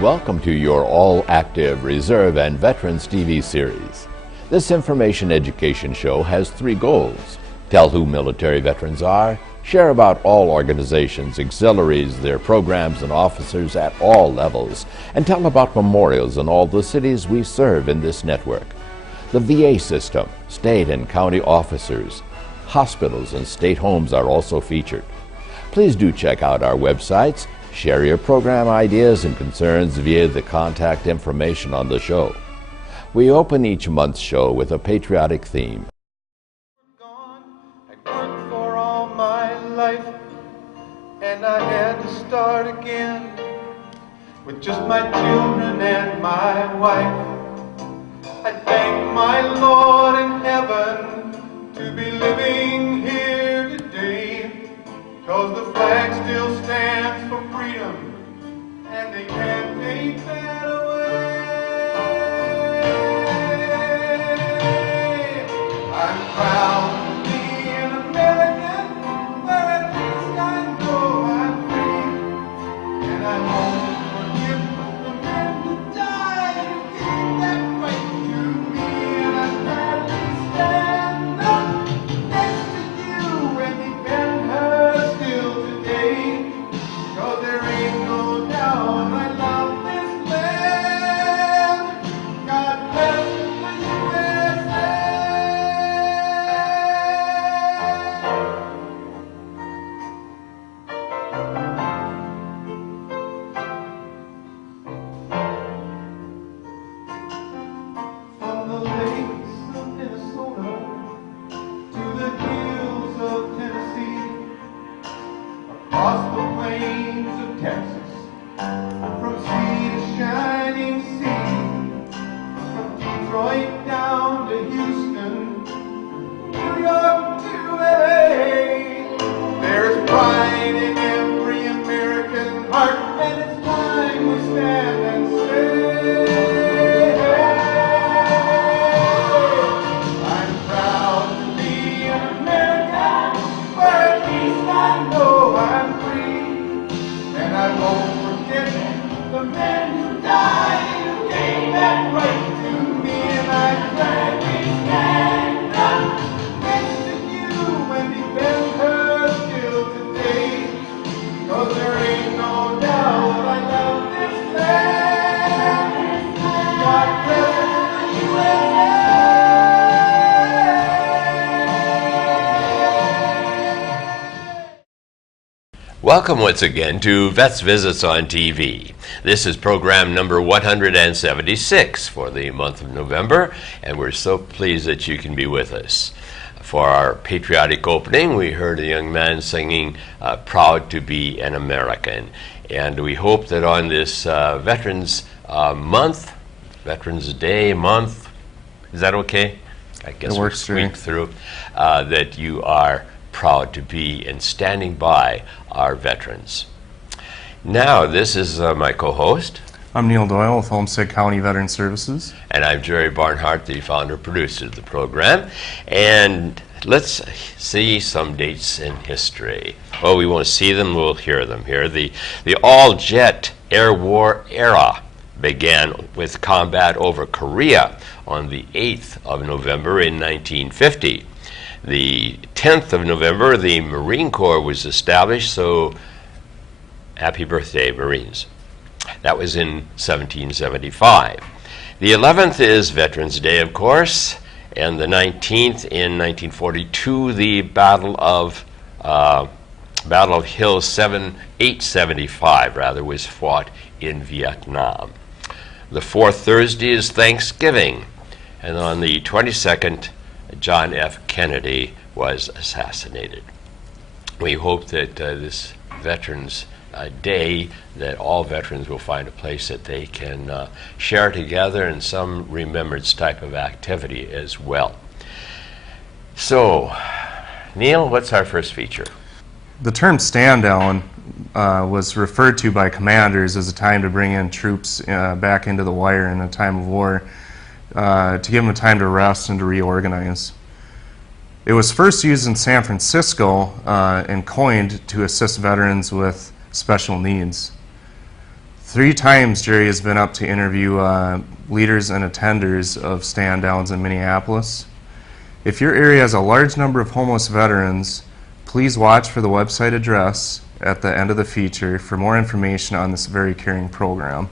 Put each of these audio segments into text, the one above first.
Welcome to your all-active Reserve and Veterans TV series. This information education show has 3 goals. Tell who military veterans are, share about all organizations, auxiliaries, their programs and officers at all levels, and tell about memorials in all the cities we serve in this network. The VA system, state and county officers, hospitals and state homes are also featured. Please do check out our websites, share your program ideas and concerns via the contact information on the show. We open each month's show with a patriotic theme. I worked for all my life, and I had to start again with just my children and my wife. I thank my Lord in heaven to be living here today, 'cause the flag still stands for freedom, and they can't take that away. I'm proud to be an American, where at least I know I'm free, and I won't forget the men who died who gave that right to me, and I proudly stand up next to you and defend her still today, 'cause there ain't no doubt I love this land. God bless the USA. From the lakes of Minnesota to the hills of Tennessee, across the plains of Texas, from sea to shining sea, from Detroit down to Houston, New York to LA. There's pride in every American heart, and it's time we stand and say, I'm proud to be an American, where at least I know I'm free, and I won't forget the men who died who gave that right to me, and I gladly stand up next to you and defend her still today, 'cause there ain't no doubt I love this land. God bless the USA. Welcome once again to Vets Visits on TV. This is program number 176 for the month of November, and we're so pleased that you can be with us. For our patriotic opening, we heard a young man singing Proud to be an American. And we hope that on this Veterans Month, Veterans Day month, is that okay? I guess we'll squeak through, that you are proud to be and standing by our veterans. Now, this is my co-host. I'm Neil Doyle with Homestead County Veteran Services. And I'm Jerry Barnhart, the founder-producer of the program. And let's see some dates in history. Well, we won't see them, we'll hear them here. The all-jet air war era began with combat over Korea on the 8th of November in 1950. The 10th of November, the Marine Corps was established, so happy birthday, Marines. That was in 1775. The 11th is Veterans Day, of course, and the 19th in 1942, the Battle of Hill 875 was fought in Vietnam. The 4th Thursday is Thanksgiving, and on the 22nd, John F. Kennedy was assassinated. We hope that this Veterans Day, that all veterans will find a place that they can share together in some remembrance type of activity as well. So, Neil, what's our first feature? The term stand-down was referred to by commanders as a time to bring in troops back into the wire in a time of war, to give them a time to rest and to reorganize. It was first used in San Francisco and coined to assist veterans with special needs. 3 times Jerry has been up to interview leaders and attenders of stand-downs in Minneapolis. If your area has a large number of homeless veterans, please watch for the website address at the end of the feature for more information on this very caring program.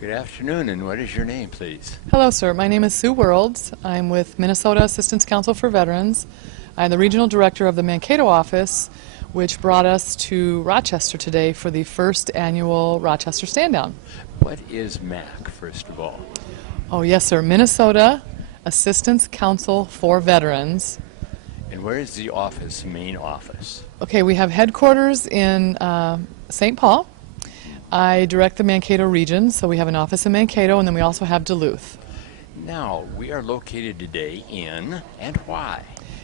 Good afternoon, and what is your name, please? Hello, sir. My name is Sue Worlds. I'm with Minnesota Assistance Council for Veterans. I'm the regional director of the Mankato office, which brought us to Rochester today for the first annual Rochester Stand-Down. What is MAC, first of all? Oh, yes, sir. Minnesota Assistance Council for Veterans. And where is the office, main office? Okay, we have headquarters in St. Paul. I direct the Mankato region, so we have an office in Mankato, and then we also have Duluth. Now, we are located today in, and why?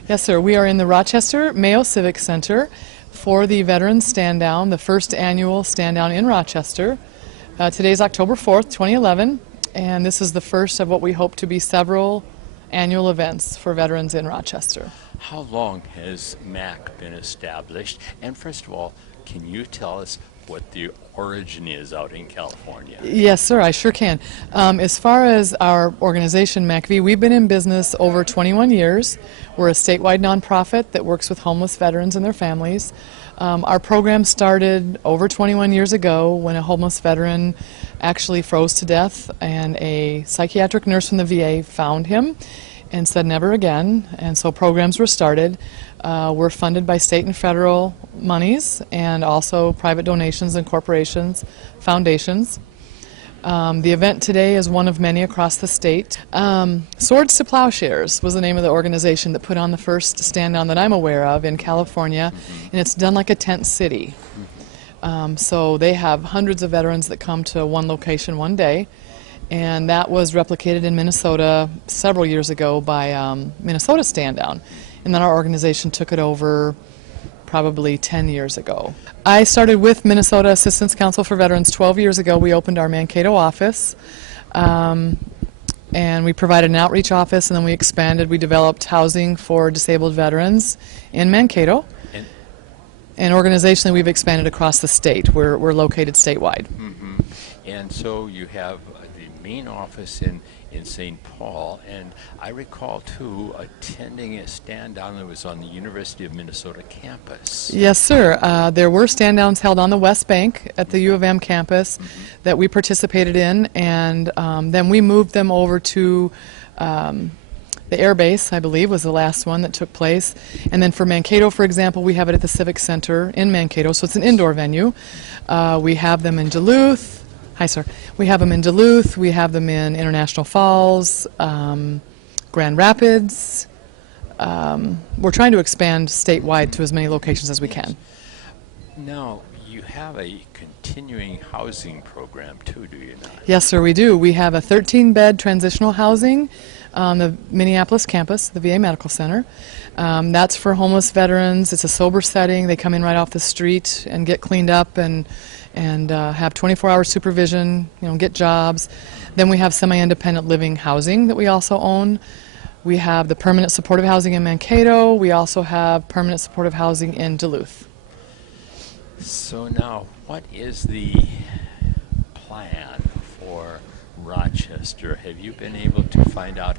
Yes, sir. We are in the Rochester Mayo Civic Center for the Veterans Stand-Down, the first annual Stand-Down in Rochester. Today's October 4th, 2011, and this is the first of what we hope to be several annual events for veterans in Rochester. How long has MAC been established? And first of all, can you tell us what the origin is out in California? Yes, sir, I sure can. As far as our organization, MACV, we've been in business over 21 years. We're a statewide nonprofit that works with homeless veterans and their families. Our program started over 21 years ago when a homeless veteran actually froze to death, and a psychiatric nurse from the VA found him and said never again, and so programs were started. We're funded by state and federal monies and also private donations and corporations, foundations. The event today is one of many across the state. Swords to Plowshares was the name of the organization that put on the first stand-down that I'm aware of in California, and it's done like a tent city. So they have hundreds of veterans that come to one location one day, and that was replicated in Minnesota several years ago by Minnesota Stand-Down. And then our organization took it over probably 10 years ago. I started with Minnesota Assistance Council for Veterans 12 years ago. We opened our Mankato office, and we provided an outreach office, and then we expanded. We developed housing for disabled veterans in Mankato. And organizationally, we've expanded across the state. We're located statewide. Mm-hmm. And so you have the main office in St. Paul, and I recall too attending a stand-down that was on the University of Minnesota campus. Yes, sir. There were stand-downs held on the West Bank at the U of M campus that we participated in, and then we moved them over to the Air Base, I believe, was the last one that took place. And then for Mankato, for example, we have it at the Civic Center in Mankato, so it's an indoor venue. We have them in Duluth. Hi, sir. We have them in Duluth. We have them in International Falls, Grand Rapids. We're trying to expand statewide to as many locations as we can. Now, you have a continuing housing program too, do you not? Yes, sir, we do. We have a 13-bed transitional housing on the Minneapolis campus, the VA Medical Center. That's for homeless veterans. It's a sober setting. They come in right off the street and get cleaned up and have 24-hour supervision, get jobs. Then we have semi-independent living housing that we also own. We have the permanent supportive housing in Mankato. We also have permanent supportive housing in Duluth. So now, what is the plan for Rochester? Have you been able to find out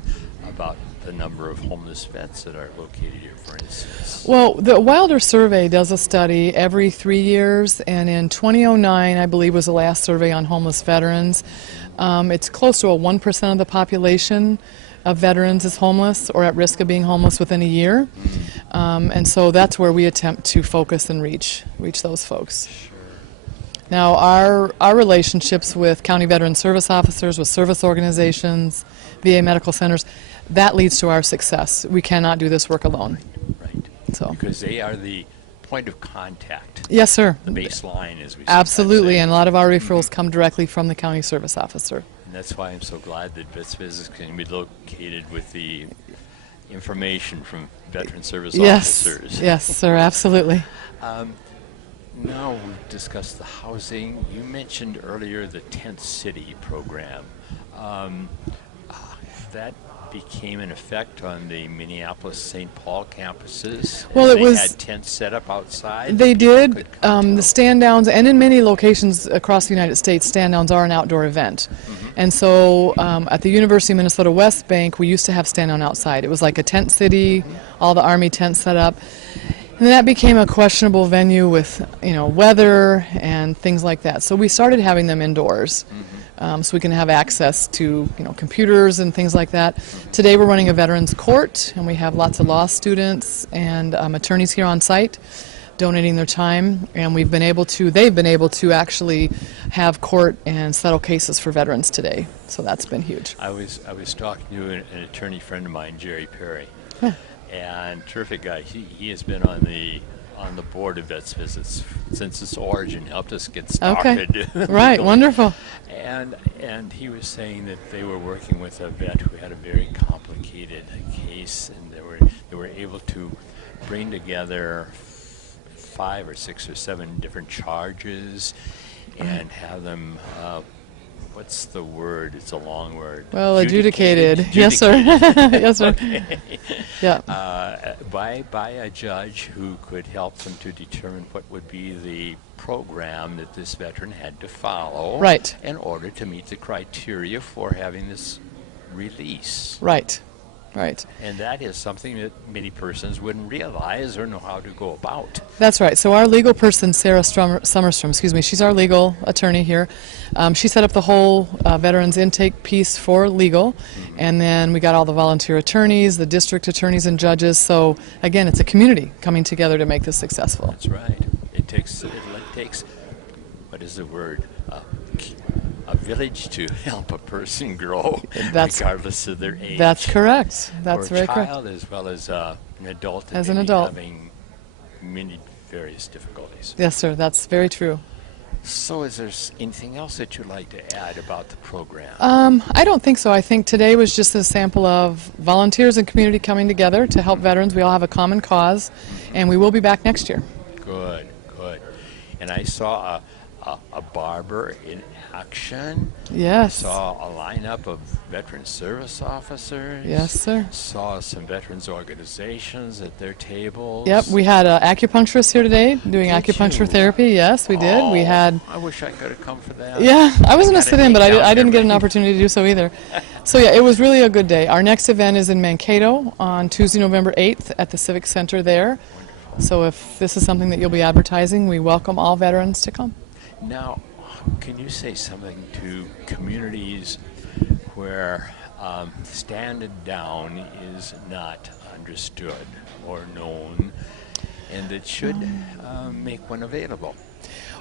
about the number of homeless vets that are located here, for instance? Well, the Wilder Survey does a study every 3 years, and in 2009, I believe, was the last survey on homeless veterans. It's close to 1% of the population of veterans is homeless or at risk of being homeless within a year. And so that's where we attempt to focus and reach those folks. Now, our relationships with county veteran service officers, with service organizations, VA medical centers, that leads to our success. We cannot do this work alone. Right. So. Because they are the point of contact. Yes, sir. The baseline, as we Absolutely, say. and a lot of our referrals come directly from the county service officer. And that's why I'm so glad that Vets Visits can be located with the information from veteran service officers. Yes, sir, absolutely. Now we've discussed the housing. You mentioned earlier the Tent City program. that became an effect on the Minneapolis-St. Paul campuses? Well, And it was- they had tents set up outside? They that people did. could come The to? stand-downs, and in many locations across the United States, stand-downs are an outdoor event. And so at the University of Minnesota West Bank, we used to have stand-down outside. It was like a tent city, all the Army tents set up. And then that became a questionable venue with, weather and things like that. So we started having them indoors. So we can have access to computers and things like that. Today we're running a veterans court, and we have lots of law students and attorneys here on site donating their time, and they've been able to actually have court and settle cases for veterans today. So that's been huge. I was talking to an attorney friend of mine, Jerry Perry, and terrific guy. He has been on the board of Vets Visits since its origin, helped us get started. Right, wonderful. And he was saying that they were working with a vet who had a very complicated case, and they were able to bring together 5 or 6 or 7 different charges and have them. What's the word? It's a long word. Well, adjudicated. Yes, sir. Yes, sir. Okay. Yeah. By a judge who could help them to determine what would be the program that this veteran had to follow, Right. in order to meet the criteria for having this release. Right. Right. And that is something that many persons wouldn't realize or know how to go about. That's right. So our legal person, Sarah Summerstrom, she's our legal attorney here. She set up the whole veterans intake piece for legal, and then we got all the volunteer attorneys, the district attorneys and judges. So again, it's a community coming together to make this successful. That's right. It takes what is the word? A village to help a person grow, regardless of their age. That's correct. That's or very a child correct. as well as an adult. that As may an be adult. having many various difficulties. Yes, sir. That's very true. So is there anything else that you'd like to add about the program? I don't think so. I think today was just a sample of volunteers and community coming together to help veterans. We all have a common cause, and we will be back next year. Good, good. And I saw a barber in action. Yes. Saw a lineup of veteran service officers. Yes, sir. Saw some veterans organizations at their tables. Yep, we had an acupuncturist here today doing Did acupuncture you? therapy. Yes, we did. We Oh, had, I wish I could have come for that. yeah, I was going to Gotta sit in, be but I down didn't there, get an opportunity to do so either. So yeah, it was really a good day. Our next event is in Mankato on Tuesday, November 8th at the Civic Center there. So if this is something that you'll be advertising, we welcome all veterans to come. Now, can you say something to communities where standing down is not understood or known, and that should make one available?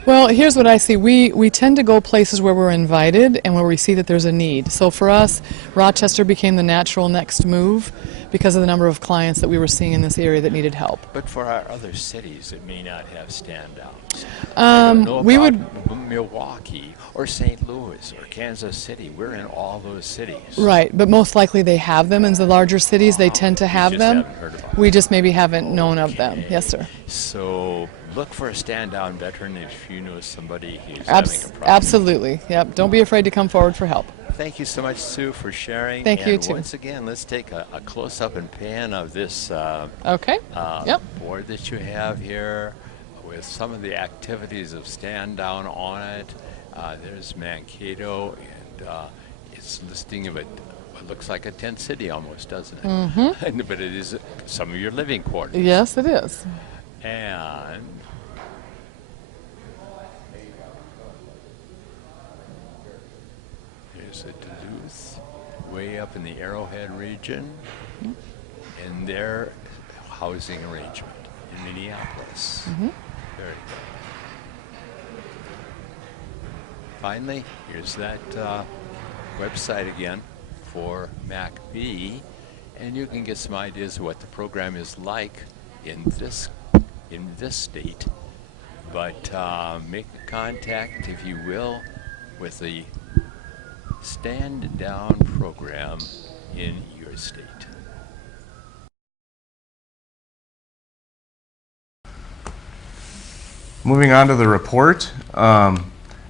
Well, here's what I see. We tend to go places where we're invited and where we see that there's a need. So for us, Rochester became the natural next move because of the number of clients that we were seeing in this area that needed help. But for our other cities that may not have stand-downs, We Milwaukee or St. Louis or Kansas City. We're in all those cities. Right, but most likely they have them in the larger cities. They tend to have just them. haven't heard about We just maybe haven't known of them. Okay. Yes, sir. So look for a stand-down veteran if you know somebody who's having a problem. Absolutely. Yep. Don't be afraid to come forward for help. Thank you so much, Sue, for sharing. Thank you, and too. once again, let's take a close-up and pan of this Okay. Yep. board that you have here with some of the activities of Stand Down on it. There's Mankato, and it's listing of it. It looks like a tent city almost, doesn't it? Mm-hmm. But it is some of your living quarters. Yes, it is. And there's a Duluth, way up in the Arrowhead region, and their housing arrangement in Minneapolis. Very good. Finally, here's that website again for MACV, and you can get some ideas of what the program is like in this state. But make contact, if you will, with the Stand Down program in your state. Moving on to the report,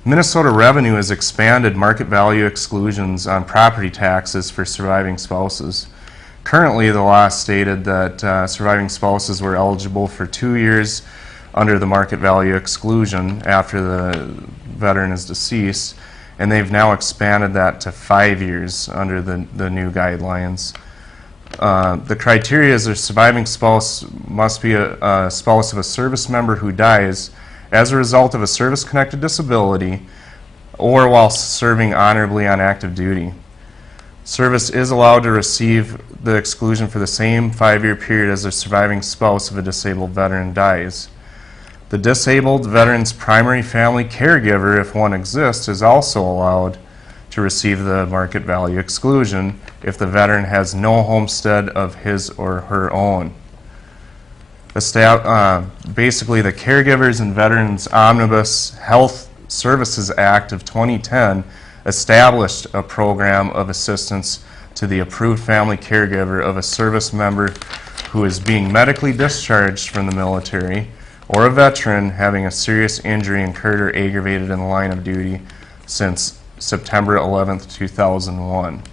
Minnesota Revenue has expanded market value exclusions on property taxes for surviving spouses. Currently, the law stated that surviving spouses were eligible for 2 years under the market value exclusion after the veteran is deceased, and they've now expanded that to 5 years under the new guidelines. The criteria is a surviving spouse must be a spouse of a service member who dies as a result of a service-connected disability or while serving honorably on active duty. Service is allowed to receive the exclusion for the same 5-year period as the surviving spouse of a disabled veteran dies. The disabled veteran's primary family caregiver, if one exists, is also allowed to receive the market value exclusion if the veteran has no homestead of his or her own. Basically, the Caregivers and Veterans Omnibus Health Services Act of 2010 established a program of assistance to the approved family caregiver of a service member who is being medically discharged from the military or a veteran having a serious injury incurred or aggravated in the line of duty since September 11th, 2001,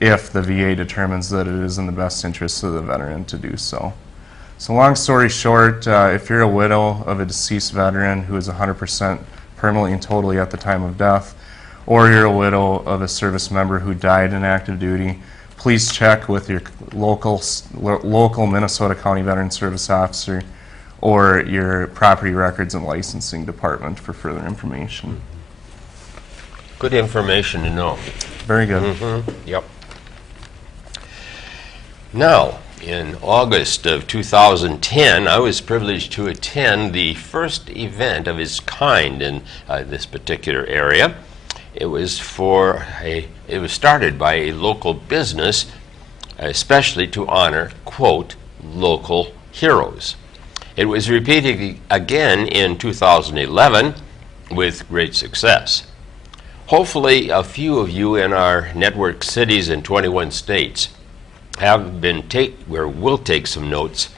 if the VA determines that it is in the best interest of the veteran to do so. So long story short, if you're a widow of a deceased veteran who is 100% permanently and totally at the time of death, or you're a widow of a service member who died in active duty, please check with your local Minnesota County Veteran Service Officer or your Property Records and Licensing Department for further information. Good information to know. Very good. Yep. Now, in August of 2010, I was privileged to attend the first event of its kind in this particular area. It was started by a local business, especially to honor, quote, local heroes. It was repeated again in 2011 with great success. Hopefully, a few of you in our network cities in 21 states will take some notes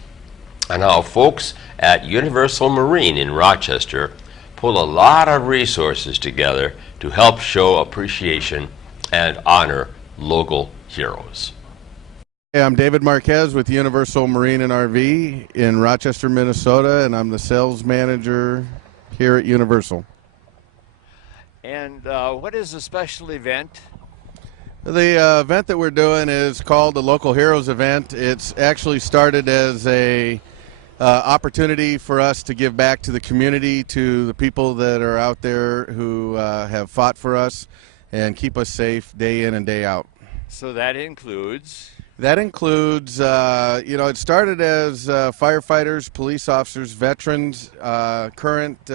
on how folks at Universal Marine in Rochester pull a lot of resources together to help show appreciation and honor local heroes. Hey, I'm David Marquez with Universal Marine and RV in Rochester, Minnesota, and I'm the sales manager here at Universal. And what is the special event? The event that we're doing is called the Local Heroes event. It's actually started as a opportunity for us to give back to the community, to the people that are out there who have fought for us and keep us safe day in and day out. So that includes? That includes, it started as firefighters, police officers, veterans, current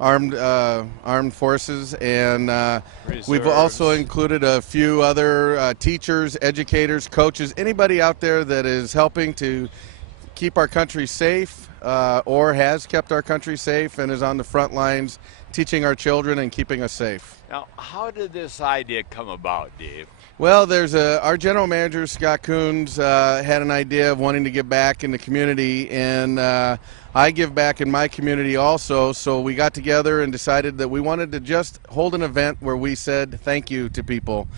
armed forces, and we've also included a few other teachers, educators, coaches, anybody out there that is helping to keep our country safe or has kept our country safe and is on the front lines teaching our children and keeping us safe. Now, how did this idea come about, Dave? Well, our general manager, Scott Coons, had an idea of wanting to give back in the community, and I give back in my community also, so we got together and decided that we wanted to just hold an event where we said thank you to people.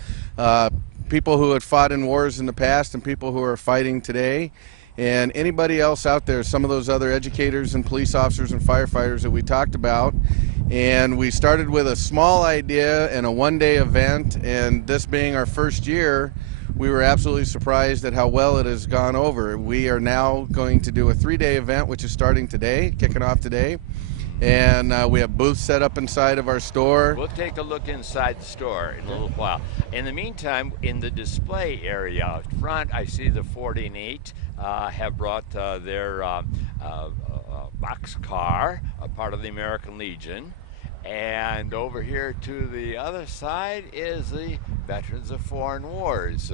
People who had fought in wars in the past and people who are fighting today, and anybody else out there, some of those other educators and police officers and firefighters that we talked about. And we started with a small idea and a one-day event, and this being our first year, we were absolutely surprised at how well it has gone over. We are now going to do a 3-day event, which is starting today, kicking off today. And we have booths set up inside of our store. We'll take a look inside the store in a little while. In the meantime, in the display area out front, I see the 48 have brought their box car, a part of the American Legion. And over here to the other side is the Veterans of Foreign Wars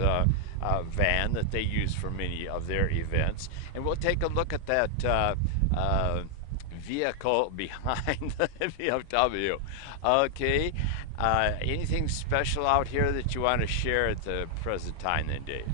van that they use for many of their events. And we'll take a look at that vehicle behind the VFW. Okay, anything special out here that you want to share at the present time then, Dave?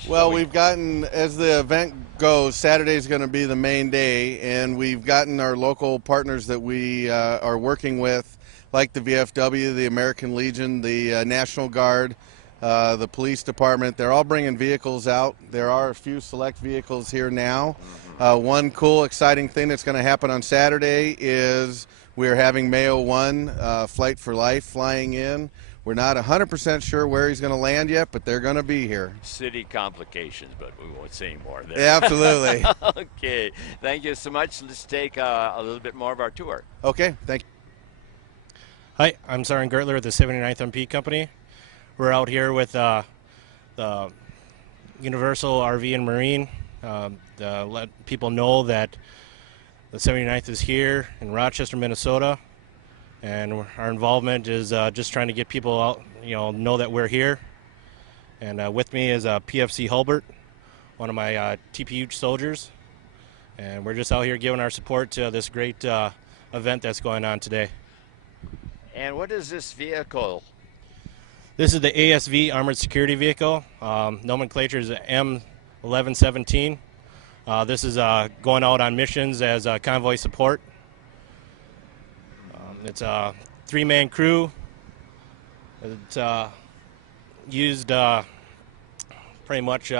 works? Well, we've gotten, as the event goes, Saturday's going to be the main day, and we've gotten our local partners that we are working with, like the VFW, the American Legion, the National Guard, the police department. They're all bringing vehicles out. There are a few select vehicles here now. One cool, exciting thing that's going to happen on Saturday is we're having Mayo 1 Flight for Life flying in. We're not 100% sure where he's going to land yet, but they're going to be here. City complications, but we won't say more there. Absolutely. Okay, thank you so much. Let's take a little bit more of our tour. Okay, thank you. Hi, I'm Sergeant Gertler with the 79th MP Company. We're out here with the Universal RV and Marine to let people know that the 79th is here in Rochester, Minnesota, and our involvement is just trying to get people out, know that we're here. And with me is PFC Hulbert, one of my TPU soldiers, and we're just out here giving our support to this great event that's going on today. And what is this vehicle? This is the ASV Armored Security Vehicle. Nomenclature is M1117. This is going out on missions as convoy support. It's a 3-man crew. It's used pretty much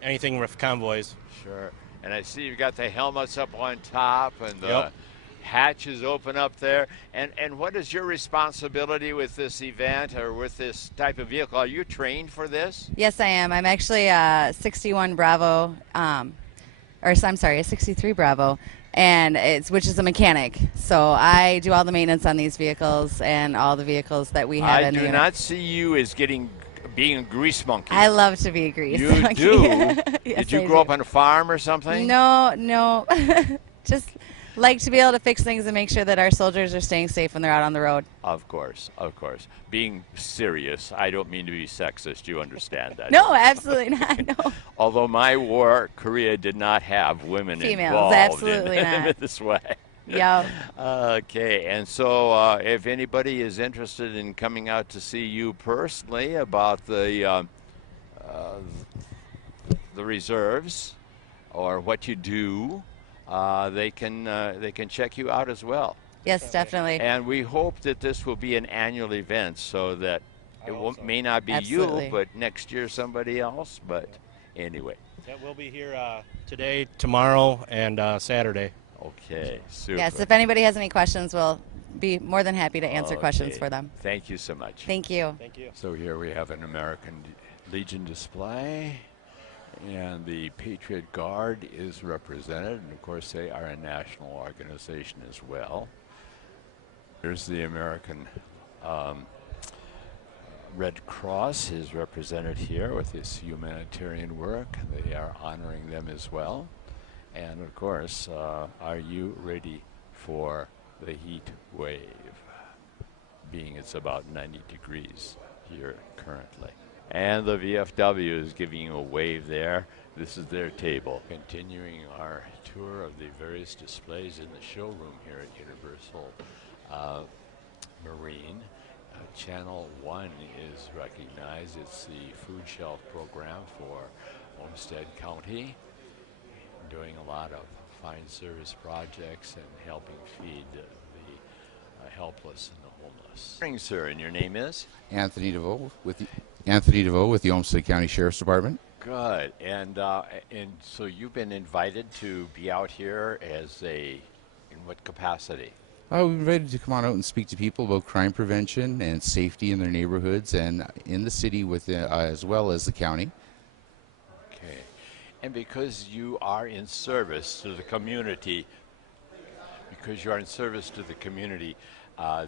anything with convoys. Sure. And I see you've got the helmets up on top and the Yep. hatches open up there. And what is your responsibility with this event or with this type of vehicle? Are you trained for this? Yes, I am. I'm actually a 61 Bravo, a 63 Bravo, and which is a mechanic. So I do all the maintenance on these vehicles and all the vehicles that we have I in the do unit. not see you as being a grease monkey. I love to be a grease You monkey. do? Yes, Did you I grow do. up on a farm or something? No. Just like to be able to fix things and make sure that our soldiers are staying safe when they're out on the road. Of course. Being serious, I don't mean to be sexist. You understand that? No, absolutely not. No. Although my war career did not have women Females, involved absolutely in not. this way. Yeah. Okay, and so if anybody is interested in coming out to see you personally about the reserves or what you do, they can check you out as well. Yes, definitely. And we hope that this will be an annual event so that may not be Absolutely. you, but next year somebody else. But anyway. Yeah, we'll be here today, tomorrow, and Saturday. Okay, super. Yes, if anybody has any questions, we'll be more than happy to answer questions Okay. for them. Thank you so much. Thank you. Thank you. So here we have an American Legion display, and the Patriot Guard is represented, and of course they are a national organization as well. Here's the American Red Cross is represented here with this humanitarian work. They are honoring them as well. And of course, are you ready for the heat wave? Being it's about 90 degrees here currently. And the VFW is giving you a wave there. This is their table. Continuing our tour of the various displays in the showroom here at Universal Marine. Channel 1 is recognized. It's the food shelf program for Olmsted County, doing a lot of fine service projects and helping feed the helpless and the homeless. Good morning, sir, and your name is? Anthony DeVoe with the Olmsted County Sheriff's Department. Good. And so you've been invited to be out here in what capacity? We're invited to come on out and speak to people about crime prevention and safety in their neighborhoods and in the city as well as the county. Okay. And because you are in service to the community,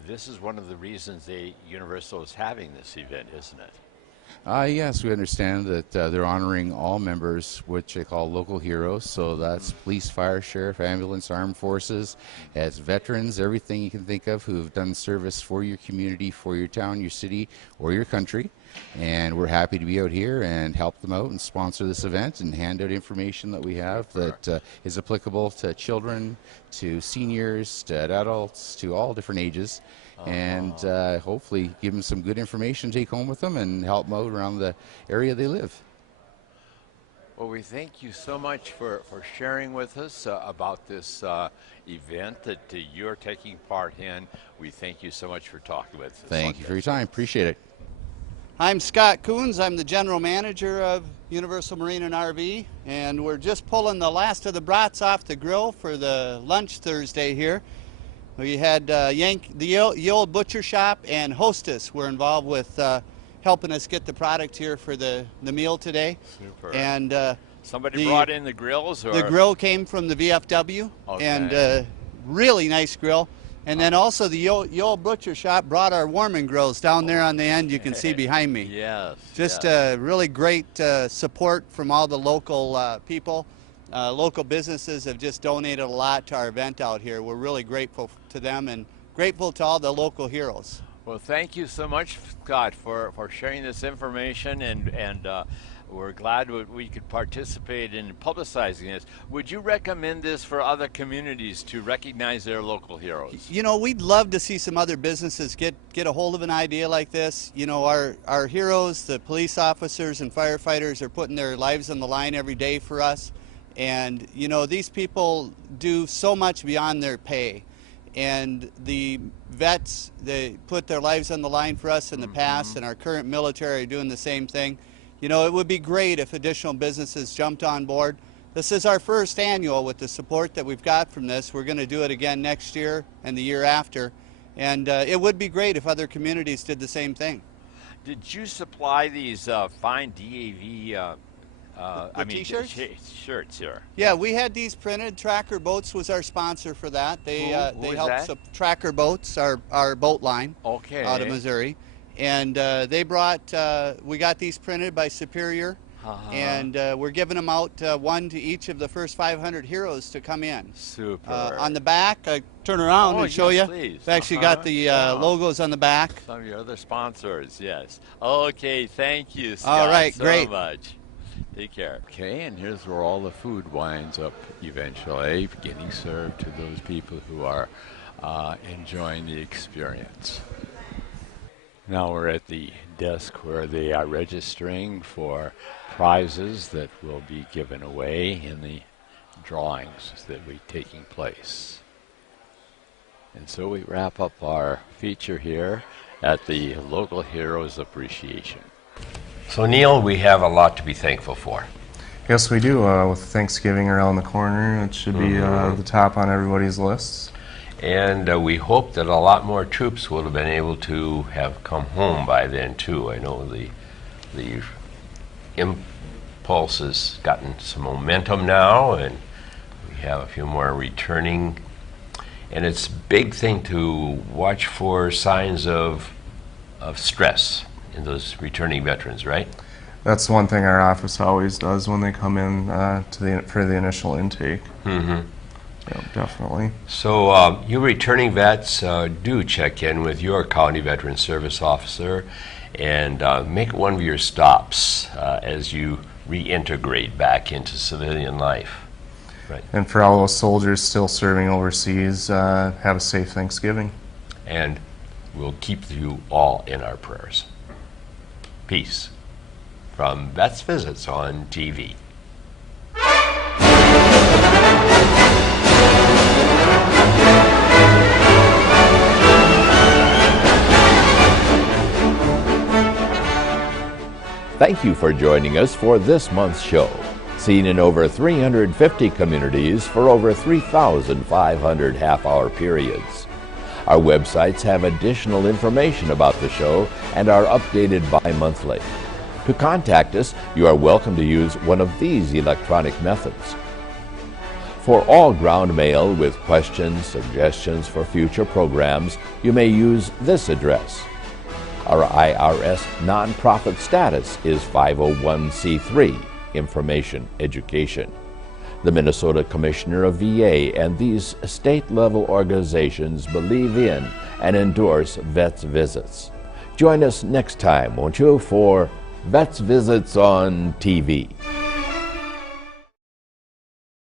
this is one of the reasons Universal is having this event, isn't it? Yes, we understand that they're honoring all members, which they call local heroes. So that's police, fire, sheriff, ambulance, armed forces, as veterans, everything you can think of who have done service for your community, for your town, your city, or your country. And we're happy to be out here and help them out and sponsor this event and hand out information that we have that is applicable to children, to seniors, to adults, to all different ages. And hopefully give them some good information to take home with them and help them out around the area they live. Well, we thank you so much for sharing with us about this event that you're taking part in. We thank you so much for talking with us. Thank you for your time. Appreciate it. I'm Scott Coons. I'm the general manager of Universal Marine and RV, and we're just pulling the last of the brats off the grill for the lunch Thursday here. We had the old butcher shop and Hostess were involved with helping us get the product here for the meal today. Super. And somebody brought in the grills, or the grill came from the VFW, okay. and really nice grill. And then also the old butcher shop brought our warming grills down there on the end. You can see behind me. Yes. Just yes. Really great support from all the local people. Local businesses have just donated a lot to our event out here. We're really grateful to them and grateful to all the local heroes. Well, thank you so much, Scott, for sharing this information, and we're glad we could participate in publicizing this. Would you recommend this for other communities to recognize their local heroes? You know, we'd love to see some other businesses get a hold of an idea like this. You know, our heroes, the police officers and firefighters, are putting their lives on the line every day for us. And, you know, these people do so much beyond their pay. And the vets, they put their lives on the line for us in the past, and our current military are doing the same thing. You know, it would be great if additional businesses jumped on board. This is our first annual with the support that we've got from this. We're going to do it again next year and the year after. And it would be great if other communities did the same thing. Did you supply these fine DAV T-shirts? Shirts here. Yeah, we had these printed. Tracker Boats was our sponsor for that. They helped Tracker Boats, our boat line, okay, out of Missouri. And they brought, we got these printed by Superior, and we're giving them out one to each of the first 500 heroes to come in. Super. On the back, turn around and show you. Please. We've actually got the logos on the back. Some of your other sponsors, yes. Okay, thank you, Scott, all right, so great. much. Take care. Okay, and here's where all the food winds up eventually, getting served to those people who are enjoying the experience. Now we're at the desk where they are registering for prizes that will be given away in the drawings that will be taking place. And so we wrap up our feature here at the Local Heroes Appreciation. So Neil, we have a lot to be thankful for. Yes, we do. With Thanksgiving around the corner, it should be the top on everybody's lists. And we hope that a lot more troops will have been able to have come home by then too. I know the impulse has gotten some momentum now, and we have a few more returning. And it's a big thing to watch for signs of stress in those returning veterans, right? That's one thing our office always does when they come in for the initial intake. Mm-hmm. Yeah, definitely. So you returning vets, do check in with your County Veteran Service Officer and make one of your stops as you reintegrate back into civilian life. Right. And for all those soldiers still serving overseas, have a safe Thanksgiving. And we'll keep you all in our prayers. Peace from Vets Visits on TV. Thank you for joining us for this month's show. Seen in over 350 communities for over 3,500 half-hour periods. Our websites have additional information about the show and are updated bi-monthly. To contact us, you are welcome to use one of these electronic methods. For all ground mail with questions, suggestions for future programs, you may use this address. Our IRS nonprofit status is 501c3, Information Education. The Minnesota Commissioner of VA and these state-level organizations believe in and endorse Vets Visits. Join us next time, won't you, for Vets Visits on TV.